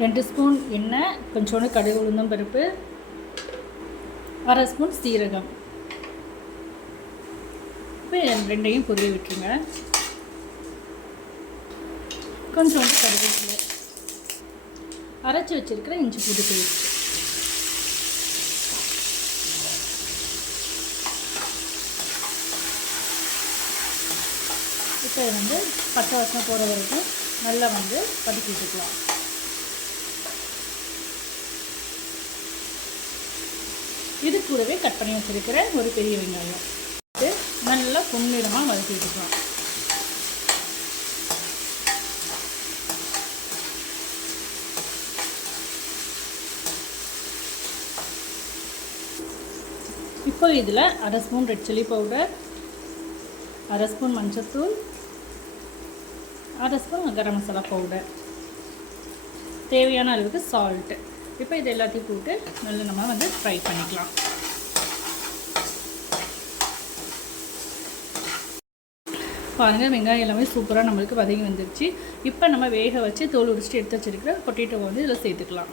2 spoon எண்ணெய், கொஞ்சோண்டு கடுகு உளுந்தம் பருப்பு, 1/2 ஸ்பூன் சீரகம். இப்போ ரெண்டையும் பொரிய விட்டுருங்க. கொஞ்சோண்டு கருவேப்பிலை, அரைச்சி வச்சுருக்கிற இஞ்சி பூண்டு பேஸ்ட், இப்போ வந்து பச்சை வாசனை போகிற வரைக்கும் நல்லா வந்து வதக்கி விட்டுக்கலாம். இது கூடவே கட் பண்ணி வச்சுருக்கிற ஒரு பெரிய வெங்காயம் நல்லா பொன்னிறமாக வதக்கி விட்டுக்கலாம். இப்போ இதில் 1/2 spoon red chilli powder, 1/2 spoon மஞ்சள்தூள், 1/2 ஸ்பூன் கரம் மசாலா பவுடர், தேவையான அளவுக்கு சால்ட்டு. இப்போ இது எல்லாத்தையும் போட்டு நல்லா நம்ம வந்து ஃப்ரை பண்ணிக்கலாம். பாருங்கள், வெங்காயம் எல்லாமே சூப்பராக நம்மளுக்கு வதங்கி வந்துடுச்சு. இப்போ நம்ம வேக வச்சு தோல் உரிச்சிட்டு எடுத்து வச்சுருக்கிற பொட்டேட்டோவை வந்து இதில் சேர்த்துக்கலாம்.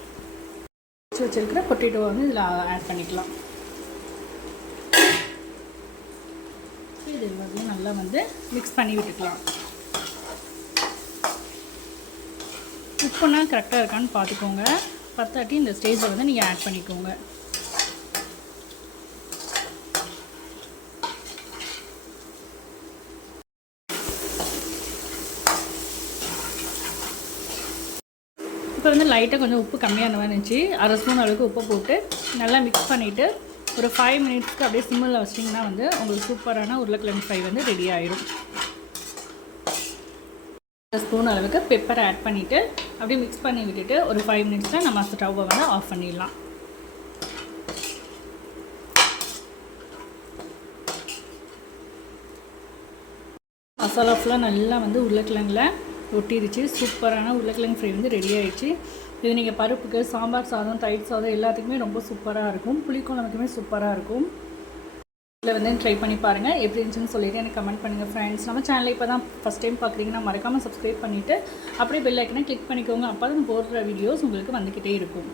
வச்சுருக்கிற பொட்டேட்டோவை வந்து இதில் ஆட் பண்ணிக்கலாம். இது எல்லாத்தையும் நல்லா வந்து மிக்ஸ் பண்ணி விட்டுக்கலாம். உப்புனா கரெக்டாக இருக்கான்னு பார்த்துக்கோங்க. பத்தாட்டி இந்த ஸ்டேஜில் வந்து நீங்கள் ஆட் பண்ணிக்கோங்க. இப்போ வந்து லைட்டாக கொஞ்சம் உப்பு கம்மியான மாதிரி இருந்துச்சு. 1/2 ஸ்பூன் அளவுக்கு உப்பு போட்டு நல்லா மிக்ஸ் பண்ணிவிட்டு ஒரு 5 மினிட்ஸ்க்கு அப்படியே சிம்மில் வச்சிட்டிங்கன்னா வந்து உங்களுக்கு சூப்பரான உருளைக்கிழங்கு ஃப்ரை வந்து ரெடி ஆயிடும். 1 ஸ்பூன் அளவுக்கு பெப்பர் ஆட் பண்ணிவிட்டு அப்படியே மிக்ஸ் பண்ணி விட்டுட்டு ஒரு 5 மினிட்ஸில் நம்ம ஸ்டவ்வை வந்து ஆஃப் பண்ணிடலாம். மசாலா ஃபுல்லாக நல்லா வந்து உருளைக்கிழங்குல ஒட்டிடுச்சு. சூப்பரான உருளைக்கிழங்கு ஃப்ரை வந்து ரெடி ஆகிடுச்சு. இது நீங்கள் பருப்புக்கு, சாம்பார் சாதம், தயிர் சாதம் எல்லாத்துக்குமே ரொம்ப சூப்பராக இருக்கும். புளிக்குழம்புக்குமே சூப்பராக இருக்கும். இதில் வந்து ட்ரை பண்ணி பாருங்கள். எப்படி இருந்துச்சுன்னு சொல்லிவிட்டு எனக்கு கமெண்ட் பண்ணுங்கள் ஃப்ரெண்ட்ஸ். நம்ம சேனலை இப்போ தான் ஃபஸ்ட் டைம் பார்க்குறீங்கன்னா மறக்காமல் சப்ஸ்கிரைப் பண்ணிவிட்டு அப்படியே பெல் ஐக்கனை கிளிக் பண்ணிக்கோங்க. அப்போ தான் போடுற வீடியோஸ் உங்களுக்கு வந்துக்கிட்டே இருக்கும்.